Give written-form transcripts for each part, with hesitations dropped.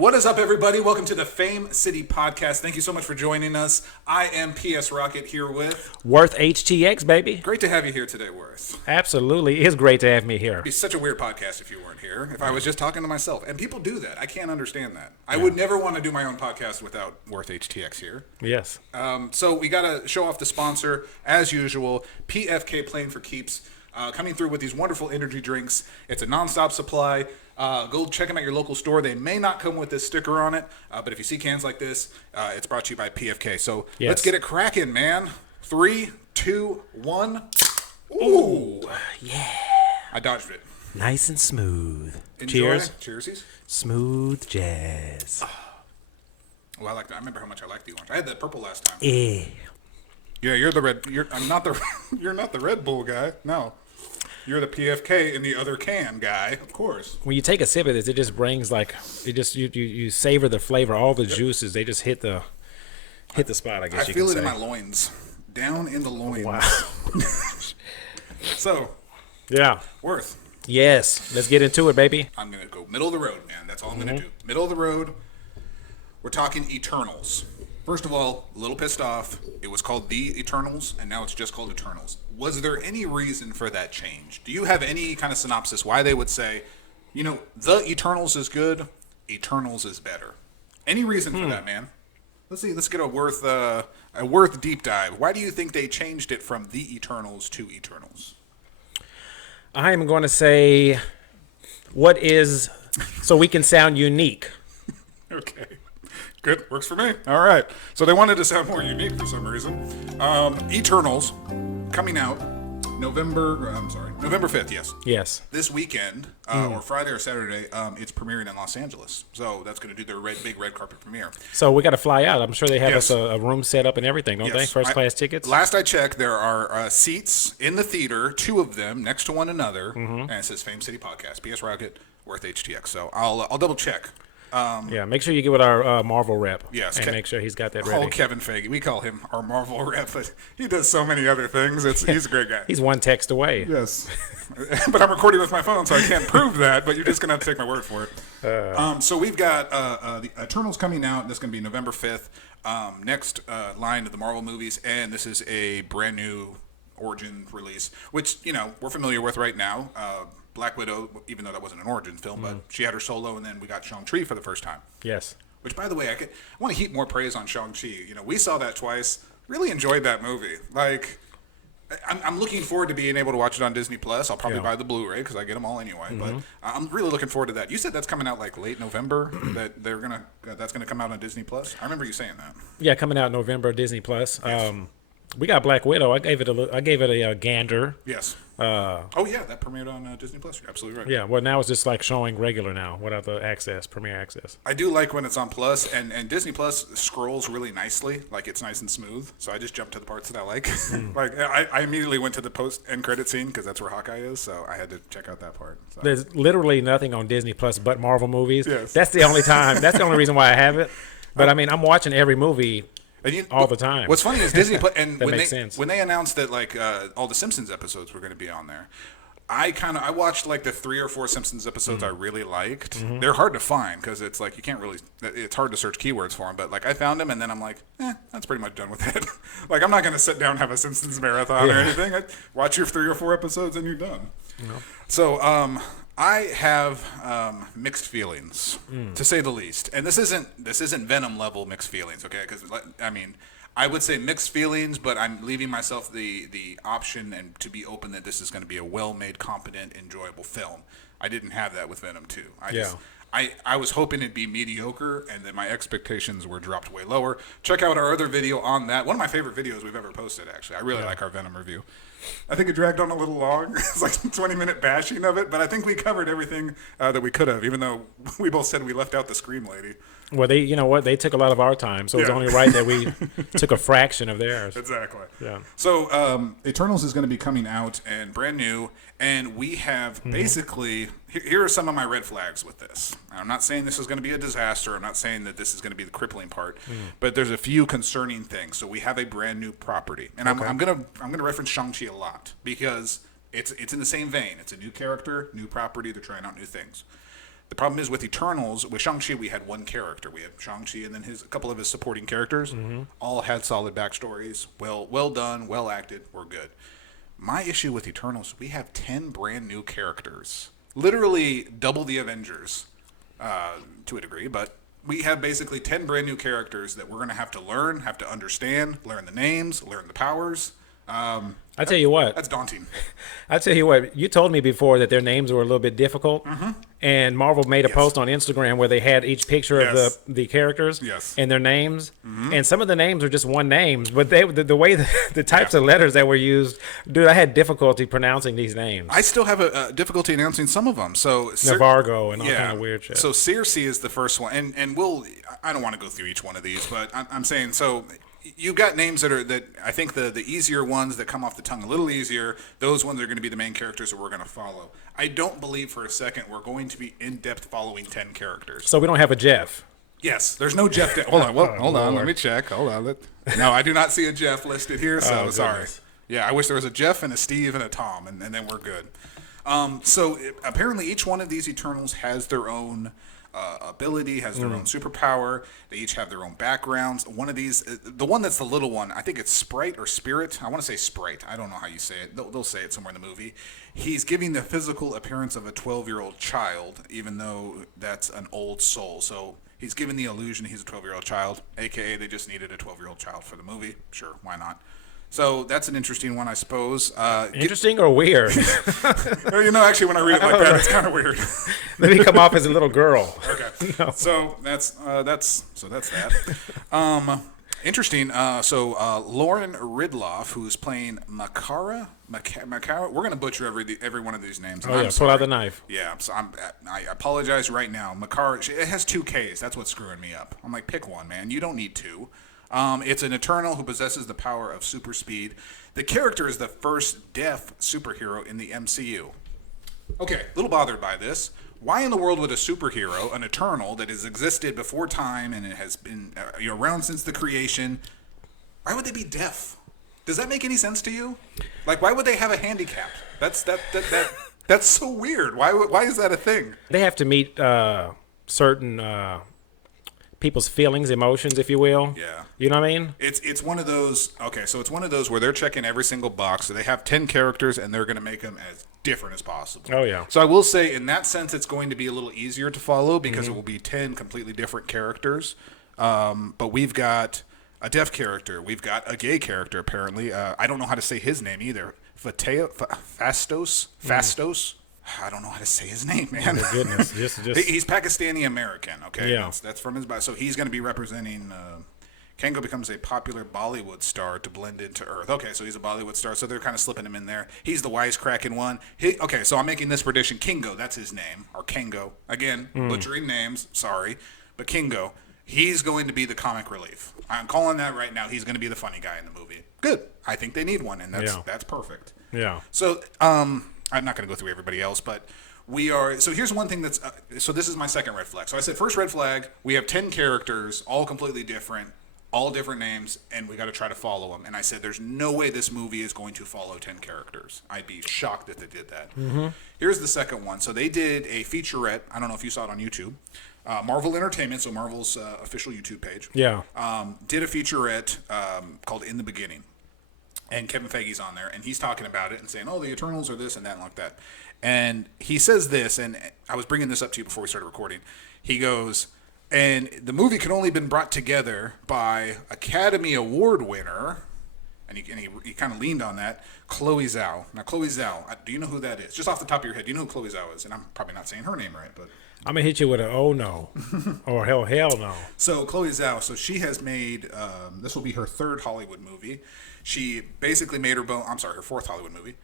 What is up, everybody? Welcome to the Fame City Podcast. Thank you so much for joining us. I am PS Rocket here with... Worth HTX, baby. Great to have you here today, Worth. Absolutely. It's great to have me here. It'd be such a weird podcast if you weren't here, if I was just talking to myself. And people do that. I can't understand that. I would never want to do my own podcast without Worth HTX here. Yes. So we got to show off the sponsor, as usual, PFK Playing for Keeps. Coming through with these wonderful energy drinks. It's a nonstop supply. Go check them at your local store. They may not come with this sticker on it, but if you see cans like this, it's brought to you by PFK. So let's get it cracking, man. 3, 2, 1. Ooh. Yeah. I dodged it. Nice and smooth. Enjoy. Cheers. Cheersies. Smooth jazz. Oh, I like that. I remember how much I liked the orange. I had that purple last time. Yeah. Yeah, you're the red. I'm not the. You're not the Red Bull guy. No. You're the PFK in the other can guy, of course. When you take a sip of this, it just brings you savor the flavor. All the juices, they just hit the spot, I guess you can say. I feel it in my loins. Down in the loins. Wow. So. Yeah. Worth. Yes. Let's get into it, baby. I'm going to go middle of the road, man. That's all I'm going to do. Middle of the road. We're talking Eternals. First of all, a little pissed off. It was called The Eternals, and now it's just called Eternals. Was there any reason for that change? Do you have any kind of synopsis why they would say, you know, The Eternals is good, Eternals is better? Any reason for that, man? Let's see. Let's get a worth deep dive. Why do you think they changed it from The Eternals to Eternals? I am going to say so we can sound unique. Okay. Good. Works for me. All right. So they wanted to sound more unique for some reason. Eternals coming out November 5th, yes. Yes. This weekend, or Friday or Saturday, it's premiering in Los Angeles. So that's going to do their big red carpet premiere. So we got to fly out. I'm sure they have us a room set up and everything, don't they? First class tickets? Last I checked, there are seats in the theater, 2 of them next to one another, and it says Fame City Podcast, PS Rocket, Worth HTX. So I'll double check. Make sure you get with our Marvel rep. Yes, and make sure he's got that ready. Call Kevin Feige. We call him our Marvel rep, but he does so many other things. He's a great guy. He's one text away. Yes. But I'm recording with my phone, so I can't prove that, but you're just going to have to take my word for it. So we've got the Eternals coming out. That's going to be November 5th. Next line of the Marvel movies, and this is a brand new origin release, which, you know, we're familiar with right now. Black Widow, even though that wasn't an origin film, but she had her solo, and then we got Shang-Chi for the first time. Yes. Which, by the way, I want to heap more praise on Shang-Chi. You know, we saw that twice. Really enjoyed that movie. Like, I'm looking forward to being able to watch it on Disney Plus. I'll probably buy the Blu-ray because I get them all anyway. But I'm really looking forward to that. You said that's coming out like late November. That's gonna come out on Disney Plus. I remember you saying that. Yeah, coming out in November, Disney Plus. Yes. We got Black Widow. I gave it a gander. Yes. That premiered on Disney Plus. You're absolutely right. Yeah. Well, now it's just like showing regular now without the premiere access. I do like when it's on Plus, and Disney Plus scrolls really nicely. Like, it's nice and smooth. So I just jumped to the parts that I like. Like, I immediately went to the post-end credit scene because that's where Hawkeye is. So I had to check out that part. So. There's literally nothing on Disney Plus but Marvel movies. Yes. That's the only time. That's the only reason why I have it. But I mean, I'm watching every movie. All the time. What's funny is Disney and when they announced that like all the Simpsons episodes were going to be on there, I watched like the 3 or 4 Simpsons episodes I really liked. They're hard to find because it's like it's hard to search keywords for them. But like I found them and then I'm like, that's pretty much done with it. Like I'm not going to sit down and have a Simpsons marathon or anything. I watch your 3 or 4 episodes and you're done. So I have mixed feelings, to say the least, and this isn't Venom level mixed feelings, okay? Because I mean, I would say mixed feelings, but I'm leaving myself the option and to be open that this is going to be a well-made, competent, enjoyable film. I didn't have that with Venom 2. I was hoping it'd be mediocre, and then my expectations were dropped way lower. Check out our other video on that. One of my favorite videos we've ever posted, actually. I really like our Venom review. I think it dragged on a little long. It's like a 20-minute bashing of it, but I think we covered everything that we could have, even though we both said we left out the Scream Lady. Well, you know what? They took a lot of our time, so it's only right that we took a fraction of theirs. Exactly. Yeah. So Eternals is going to be coming out and brand new, and we have basically here are some of my red flags with this. I'm not saying this is going to be a disaster. I'm not saying that this is going to be the crippling part, but there's a few concerning things. So we have a brand new property, and I'm gonna reference Shang-Chi a lot because it's in the same vein. It's a new character, new property. They're trying out new things. The problem is with Eternals, with Shang-Chi, we had one character. We had Shang-Chi and then a couple of his supporting characters. All had solid backstories. Well done, well acted. We're good. My issue with Eternals, we have 10 brand new characters. Literally double the Avengers to a degree, but we have basically 10 brand new characters that we're going to have to learn, have to understand, learn the names, learn the powers. I tell you what. That's daunting. I tell you what. You told me before that their names were a little bit difficult, and Marvel made a post on Instagram where they had each picture of the characters and their names, and some of the names are just one names, but the way the types of letters that were used, dude, I had difficulty pronouncing these names. I still have a difficulty announcing some of them. So Navargo and all kind of weird shit. So Circe is the first one, and I don't want to go through each one of these, but I'm saying so. You've got names that I think the easier ones that come off the tongue a little easier, those ones are going to be the main characters that we're going to follow. I don't believe for a second we're going to be in-depth following 10 characters. So we don't have a Jeff. Yes, there's no Jeff. Hold on, let me check. Hold on. No, I do not see a Jeff listed here, so sorry. Yeah, I wish there was a Jeff and a Steve and a Tom, and then we're good. Apparently each one of these Eternals has their own ability, has their own superpower. They each have their own backgrounds. One of these, the one that's the little one, I think it's Sprite or Spirit. I want to say Sprite. I don't know how you say it. They'll say it somewhere in the movie. He's giving the physical appearance of a 12-year-old child, even though that's an old soul. So he's giving the illusion he's a 12-year-old child, a.k.a. they just needed a 12-year-old child for the movie. Sure, why not? So that's an interesting one, I suppose. Interesting or weird? Well, actually, when I read it like that, it's kind of weird. Let me come off as a little girl. Okay. No. So that's that. Interesting. Lauren Ridloff, who's playing Makara. We're gonna butcher every one of these names. Oh yeah, pull out the knife. Yeah. So I apologize right now. Makara. It has 2 Ks. That's what's screwing me up. I'm like, pick one, man. You don't need 2. It's an Eternal who possesses the power of super speed. The character is the first deaf superhero in the MCU. Okay, a little bothered by this. Why in the world would a superhero, an Eternal that has existed before time and it has been around since the creation, why would they be deaf? Does that make any sense to you? Like, why would they have a handicap? That's so weird. Why is that a thing? They have to meet certain people's feelings, emotions, if you will. Yeah. You know what I mean? It's one of those. Okay, so it's one of those where they're checking every single box. So they have 10 characters, and they're going to make them as different as possible. Oh yeah. So I will say, in that sense, it's going to be a little easier to follow because it will be 10 completely different characters. But we've got a deaf character. We've got a gay character. Apparently, I don't know how to say his name either. Fastos. I don't know how to say his name, man. Oh, goodness. He's Pakistani American, okay? Yeah. That's from his bio. So he's going to be representing... Kango becomes a popular Bollywood star to blend into Earth. Okay, so he's a Bollywood star, so they're kind of slipping him in there. He's the wisecracking one. Okay, so I'm making this prediction. Kingo, that's his name. Or Kango. Again, butchering names, sorry. But Kingo, he's going to be the comic relief. I'm calling that right now. He's going to be the funny guy in the movie. Good. I think they need one, and that's perfect. Yeah. So, I'm not going to go through everybody else, but so here's one thing so this is my second red flag. So I said first red flag, we have 10 characters, all completely different, all different names, and we got to try to follow them. And I said there's no way this movie is going to follow 10 characters. I'd be shocked if they did that. Here's the second one. So they did a featurette. I don't know if you saw it on YouTube. Marvel Entertainment, so Marvel's official YouTube page, did a featurette called In the Beginning. And Kevin Feige's on there, and he's talking about it and saying, oh, the Eternals are this and that and like that. And he says this, and I was bringing this up to you before we started recording. He goes, and the movie could only been brought together by Academy Award winner, and he kind of leaned on that, Chloe Zhao. Now, Chloe Zhao, do you know who that is? Just off the top of your head, do you know who Chloe Zhao is? And I'm probably not saying her name right, but... I'm going to hit you with a oh no, or hell no. So Chloe Zhao, she has made, this will be her 3rd Hollywood movie. She basically made her her 4th Hollywood movie.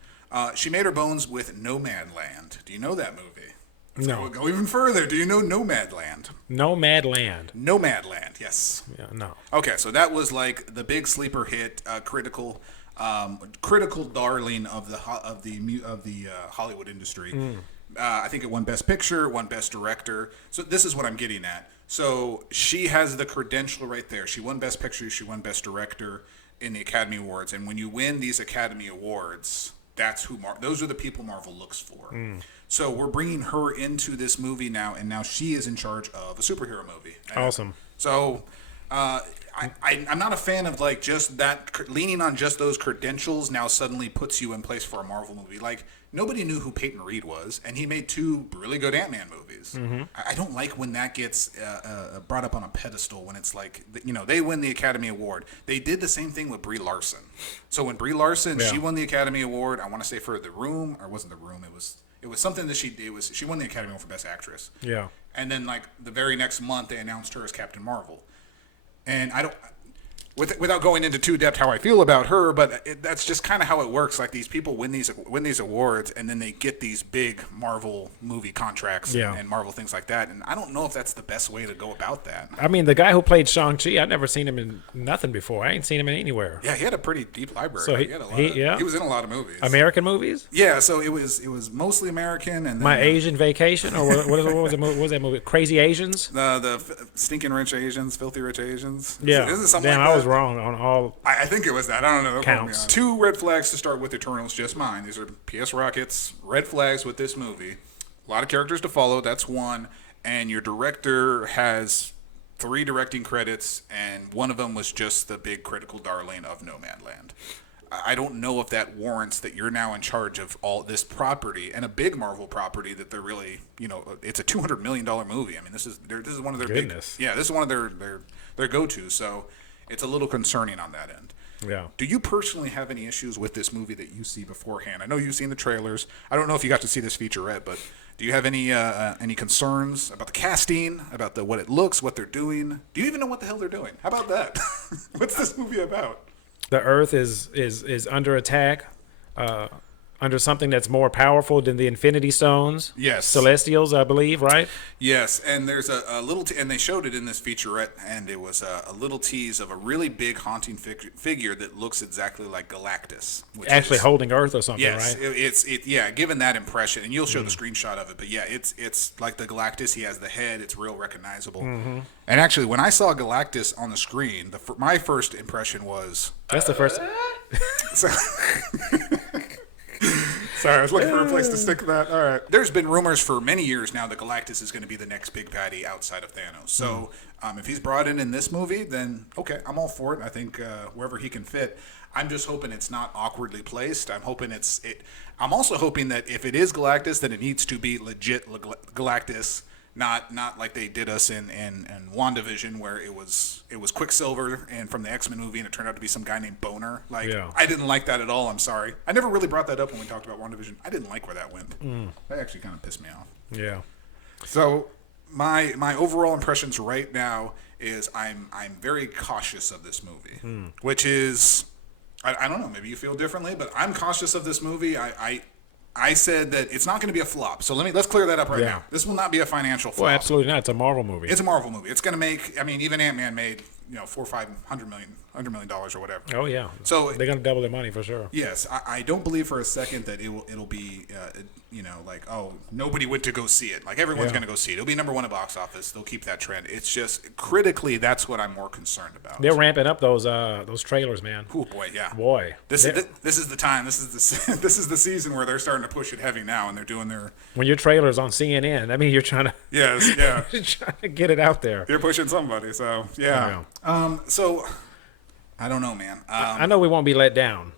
She made her bones with Nomadland. Do you know that movie? No. We'll go even further. Do you know Nomadland? Nomadland, yes. Yeah, no. Okay, so that was like the big sleeper hit, critical darling of the Hollywood industry. I think it won Best Picture, won Best Director. So this is what I'm getting at. So she has the credential right there. She won Best Picture. She won Best Director in the Academy Awards. And when you win these Academy Awards, those are the people Marvel looks for. So we're bringing her into this movie now, and now she is in charge of a superhero movie. Awesome. So I'm not a fan of like just that leaning on just those credentials now suddenly puts you in place for a Marvel movie. Like nobody knew who Peyton Reed was, and he made 2 really good Ant-Man movies. I don't like when that gets brought up on a pedestal when it's like, they win the Academy Award. They did the same thing with Brie Larson. So when Brie Larson, she won the Academy Award, I want to say for The Room, or it wasn't The Room, it was something that she won the Academy Award for Best Actress. Yeah. And then like the very next month they announced her as Captain Marvel. And I don't, without going into too depth how I feel about her, but that's just kind of how it works. Like these people win these awards, and then they get these big Marvel movie contracts and Marvel things like that. And I don't know if that's the best way to go about that. I mean, the guy who played Shang-Chi, I've never seen him in nothing before. I ain't seen him in anywhere. Yeah, he had a pretty deep library. So he was in a lot of movies. American movies? Yeah, so it was mostly American. And then, My Asian Vacation, or what was that movie? Crazy Asians? The Stinking Rich Asians, Filthy Rich Asians. Yeah. Is it something Damn, like that? I was wrong on all. I think it was that. I don't know. Counts. 2 red flags to start with Eternals, just mine. These are PS Rockets red flags with this movie. A lot of characters to follow. That's one. And your director has 3 directing credits, and one of them was just the big critical darling of Nomadland. I don't know if that warrants that you're now in charge of all this property and a big Marvel property that they're really, it's a $200 million movie. I mean, this is one of their Goodness. this is one of their go-tos. So it's a little concerning on that end. Yeah. Do you personally have any issues with this movie that you see beforehand? I know you've seen the trailers. I don't know if you got to see this featurette, but do you have any concerns about the casting, about what it looks, what they're doing? Do you even know what the hell they're doing? How about that? What's this movie about? The Earth is under attack, under something that's more powerful than the Infinity Stones. Yes. Celestials, I believe, right? Yes, and there's a little, and they showed it in this featurette, and it was a little tease of a really big haunting figure that looks exactly like Galactus. Actually holding Earth or something, yes, right? It's given that impression, and you'll show the screenshot of it, but yeah, it's like the Galactus. He has the head. It's real recognizable. And actually, when I saw Galactus on the screen, my first impression was... That's the first... Sorry, I was looking for a place to stick that. All right. There's been rumors for many years now that Galactus is going to be the next big baddie outside of Thanos. So if he's brought in this movie, then okay, I'm all for it. I think wherever he can fit. I'm just hoping it's not awkwardly placed. I'm hoping I'm also hoping that if it is Galactus, then it needs to be legit Galactus. Not like they did us in WandaVision, where it was Quicksilver and from the X-Men movie, and it turned out to be some guy named Boner. I didn't like that at all. I'm sorry. I never really brought that up when we talked about WandaVision. I didn't like where that went. That actually kind of pissed me off. Yeah. So my overall impressions right now is I'm very cautious of this movie, which is I don't know. Maybe you feel differently, but I'm cautious of this movie. I said that it's not going to be a flop. So let's clear that up right now. This will not be a financial flop. Well, absolutely not. It's a Marvel movie. It's a Marvel movie. It's going to make. I mean, even Ant-Man made $400 or $500 million or whatever. Oh yeah. So they're going to double their money for sure. Yes, I don't believe for a second that it'll be like, oh, nobody went to go see it. Like everyone's going to go see it. It'll be number 1 at box office. They'll keep that trend. It's just critically that's what I'm more concerned about. They're ramping up those trailers, man. Oh boy, yeah. Boy, this is the time. This is the season where they're starting to push it heavy now, and they're doing their. When your trailer's on CNN, I mean, you're trying to. Yes, yeah. You're trying to get it out there. You're pushing somebody, so yeah. So I don't know, man. I know we won't be let down.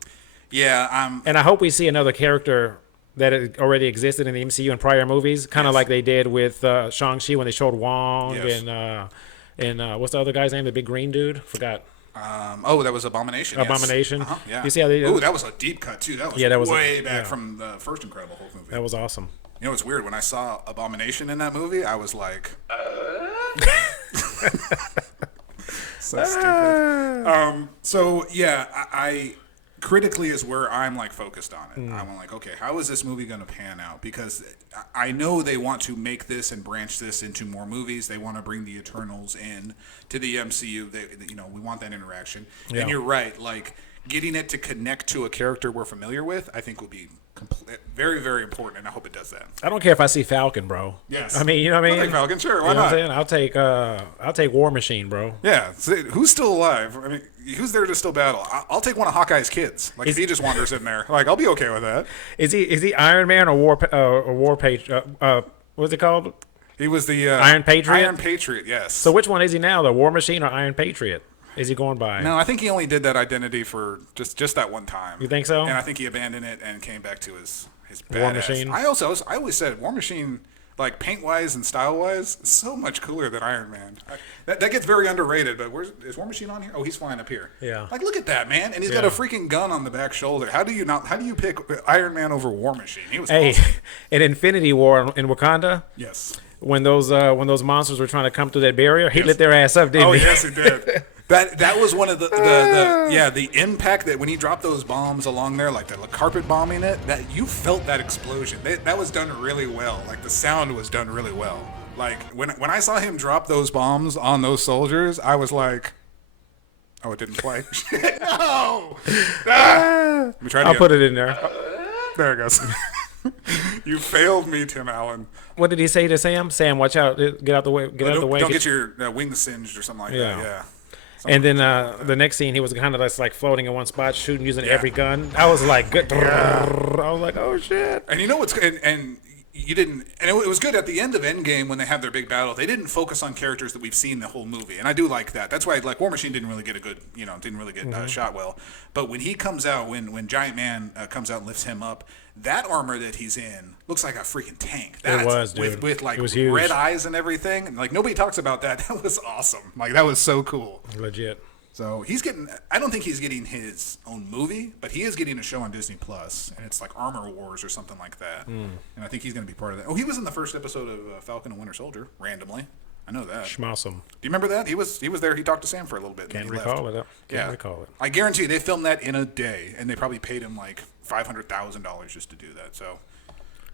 Yeah. And I hope we see another character that already existed in the MCU in prior movies, kind of like they did with Shang-Chi when they showed Wong and what's the other guy's name? The big green dude? Forgot. That was Abomination. Abomination. Yes. Yeah. You see how they? Oh, that was a deep cut too. That was way back from the first Incredible Hulk movie. That was awesome. You know, it's weird. When I saw Abomination in that movie, I was like, so stupid. So yeah, I critically is where I'm like focused on it. I'm like, okay, how is this movie going to pan out? Because I know they want to make this and branch this into more movies. They want to bring the Eternals in to the MCU. We want that interaction. Yeah. And you're right. Like getting it to connect to a character we're familiar with, I think will be very, very important, and I hope it does that. I don't care if I see Falcon, bro. Yes. I mean, you know what I mean? I'll take Falcon, sure. Why not? I'll take War Machine, bro. Yeah. So who's still alive? I mean, who's there to still battle? I'll take one of Hawkeye's kids. Like, if he just wanders in there, like, I'll be okay with that. Is he Iron Man or War Patriot? What's it called? He was the Iron Patriot. Iron Patriot, yes. So which one is he now? The War Machine or Iron Patriot? Is he going by? No, I think he only did that identity for just that one time. You think so? And I think he abandoned it and came back to his War badass. Machine. I always said War Machine, like paint wise and style wise, so much cooler than Iron Man. That gets very underrated. But is War Machine on here? Oh, he's flying up here. Yeah. Like, look at that, man, and he's got a freaking gun on the back shoulder. How do you pick Iron Man over War Machine? He was awesome. In Infinity War in Wakanda. Yes. When those monsters were trying to come through that barrier, he lit their ass up, didn't he? Oh, yes, he did. That was one of the impact that when he dropped those bombs along there, like the carpet bombing it, that you felt that explosion. That was done really well. Like, the sound was done really well. Like, when I saw him drop those bombs on those soldiers, I was like, oh, it didn't play. No! Let me try I'll put it in there. There it goes. You failed me, Tim Allen. What did he say to Sam? Sam, watch out! Get out the way! Get out of the way! Don't get your wings singed or something like that. Yeah. And then the next scene, he was kind of just like floating in one spot, shooting using every gun. I was like, good. I was like, oh shit. And you know what's and you didn't, and it was good at the end of Endgame when they had their big battle. They didn't focus on characters that we've seen the whole movie, and I do like that. That's why, like, War Machine didn't really get a good, didn't really get shot well. But when he comes out, when Giant Man comes out and lifts him up, that armor that he's in looks like a freaking tank. It was, dude. With like huge. Red eyes and everything. And, like, nobody talks about that. That was awesome. Like, that was so cool. Legit. So I don't think he's getting his own movie, but he is getting a show on Disney Plus, and it's like Armor Wars or something like that. And I think he's going to be part of that. Oh, he was in the first episode of Falcon and Winter Soldier, randomly. I know that. Schmossum. Do you remember that? He was there. He talked to Sam for a little bit. Can't recall it. Can't recall it. I guarantee you they filmed that in a day, and they probably paid him like $500,000 just to do that. So,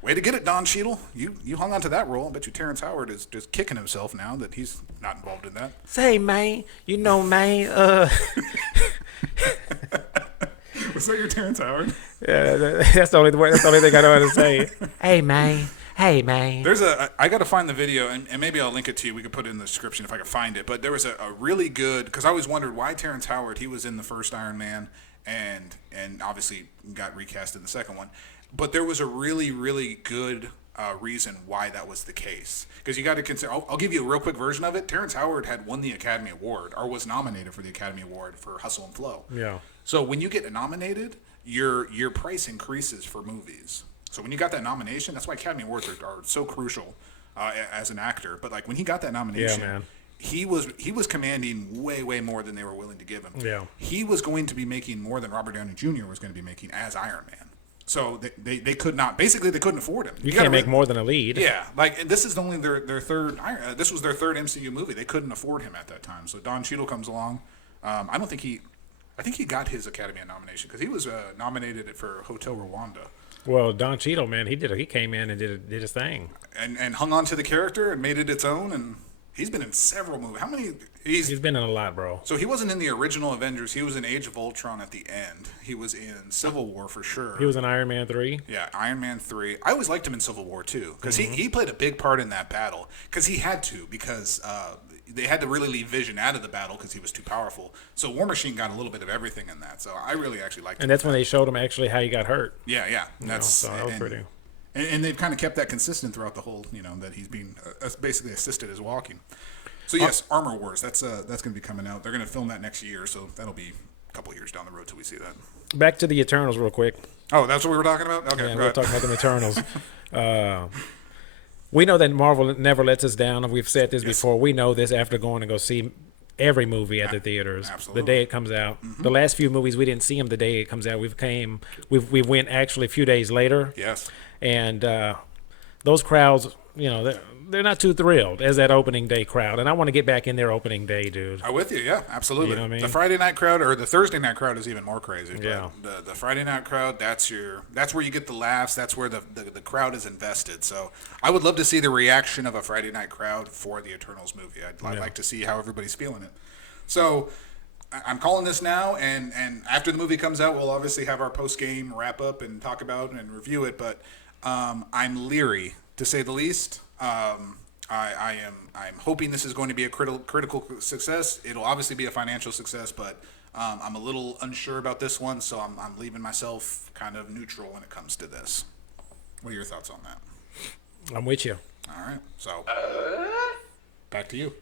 way to get it, Don Cheadle. You hung on to that role. I bet you Terrence Howard is just kicking himself now that he's not involved in that. Say, man, man. Was that your Terrence Howard? Yeah, that's the only thing I know how to say. Hey, man. Hey, man. I got to find the video, and maybe I'll link it to you. We could put it in the description if I can find it. But there was a really good, because I always wondered why Terrence Howard, he was in the first Iron Man, and obviously got recast in the second one. But there was a really, really good reason why that was the case. Because you got to consider, I'll give you a real quick version of it. Terrence Howard had won the Academy Award, or was nominated for the Academy Award for Hustle and Flow. Yeah. So when you get nominated, your price increases for movies. So when you got that nomination, that's why Academy Awards are so crucial as an actor. But like when he got that nomination, yeah, man. He was commanding way more than they were willing to give him. Yeah. He was going to be making more than Robert Downey Jr. was going to be making as Iron Man. So they could not, basically they couldn't afford him. You can't make more than a lead. Yeah, like this is only their third. This was their third MCU movie. They couldn't afford him at that time. So Don Cheadle comes along. I think he got his Academy nomination because he was nominated for Hotel Rwanda. Well, Don Cheadle, man, he came in and did his thing, and hung on to the character and made it its own. And he's been in several movies. How many? He's been in a lot, bro. So he wasn't in the original Avengers. He was in Age of Ultron at the end. He was in Civil War for sure. He was in Iron Man 3. Yeah, Iron Man 3. I always liked him in Civil War too because he played a big part in that battle because he had to because they had to really leave Vision out of the battle because he was too powerful. So War Machine got a little bit of everything in that. So I really actually liked him. And that's when they showed him actually how he got hurt. Yeah. So that was pretty. And they've kind of kept that consistent throughout the whole, that he's being basically assisted as walking. So yes, Armor Wars. That's going to be coming out. They're going to film that next year, so that'll be a couple of years down the road till we see that. Back to the Eternals, real quick. Oh, that's what we were talking about. Okay, yeah, we're talking about the Eternals. We know that Marvel never lets us down. We've said this before. We know this after going to go see every movie at the theaters. Absolutely. The day it comes out. The last few movies we didn't see them the day it comes out. We went actually a few days later. Yes. And those crowds, they're not too thrilled as that opening day crowd. And I want to get back in their opening day, dude. I'm with you. Yeah, absolutely. You know what I mean? The Friday night crowd or the Thursday night crowd is even more crazy. Yeah. The Friday night crowd, that's where you get the laughs. That's where the crowd is invested. So I would love to see the reaction of a Friday night crowd for the Eternals movie. I'd like to see how everybody's feeling it. So I'm calling this now, and after the movie comes out, we'll obviously have our post game wrap up and talk about and review it. But I'm leery, to say the least. I'm hoping this is going to be a critical success. It'll obviously be a financial success, but I'm a little unsure about this one, so I'm leaving myself kind of neutral when it comes to this. What are your thoughts on that? I'm with you. All right, so back to you.